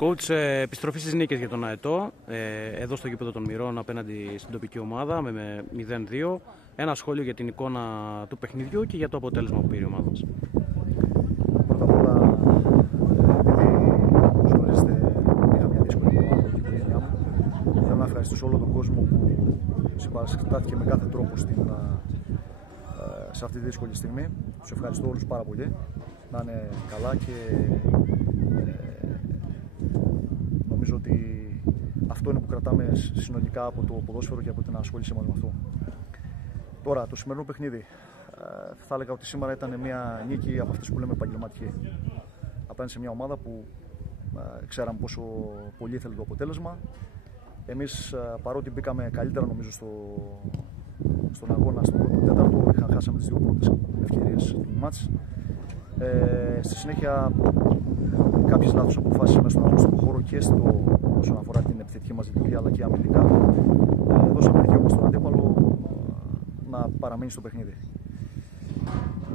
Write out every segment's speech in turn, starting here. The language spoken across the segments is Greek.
Coach, επιστροφή στις νίκες για τον ΑΕΤΟ, εδώ στο γήπεδο των Μυρών απέναντι στην τοπική ομάδα με 0-2. Ένα σχόλιο για την εικόνα του παιχνιδιού και για το αποτέλεσμα που πήρε η ομάδα μας. Πρώτα απ' όλα, επειδή όπως γνωρίζετε είχα μια δύσκολη ομάδα από την οικογένειά μου, θέλω να ευχαριστήσω όλο τον κόσμο που συμπαραστάθηκε με κάθε τρόπο σε αυτή τη δύσκολη στιγμή. Τους ευχαριστώ όλους πάρα πολύ, να είναι καλά και νομίζω ότι αυτό είναι που κρατάμε συνολικά από το ποδόσφαιρο και από την ασχόληση με αυτό. Τώρα, το σημερινό παιχνίδι, θα έλεγα ότι σήμερα ήταν μια νίκη από αυτές που λέμε επαγγελματική. Απέναντι σε μια ομάδα που ξέραμε πόσο πολύ ήθελε το αποτέλεσμα. Εμείς, παρότι μπήκαμε καλύτερα νομίζω στον αγώνα, στον πρώτο τέταρτο, χάσαμε τις δύο πρώτες ευκαιρίες του μάτς. Στη συνέχεια, κάποιες λάθος αποφάσεις μέσα στον αγωνιστικό χώρο και όσον αφορά την επιθετική μας λειτουργία αλλά και αμυντικά, δώσαμε δικαίωμα στον αντίπαλο να παραμείνει στο παιχνίδι.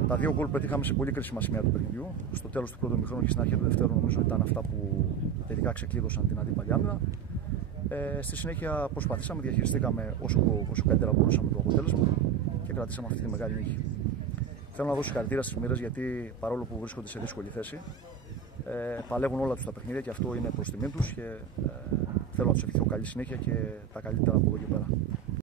Τα δύο γκολ πετύχαμε σε πολύ κρίσιμα σημεία του παιχνιδιού. Στο τέλος του πρώτου ημιχρόνου και στην αρχή του δεύτερου, νομίζω ήταν αυτά που τελικά ξεκλείδωσαν την αντίπαλη άμυνα. Στη συνέχεια προσπαθήσαμε, διαχειριστήκαμε όσο καλύτερα μπορούσαμε το αποτέλεσμα και κρατήσαμε αυτή τη μεγάλη νίκη. Θέλω να δώσω συγχαρητήρια στις Μοίρες, γιατί παρόλο που βρίσκονται σε δύσκολη θέση, παλεύουν όλα τους τα παιχνίδια και αυτό είναι προς τιμή τους και θέλω να τους ευχηθώ καλή συνέχεια και τα καλύτερα από εδώ και πέρα.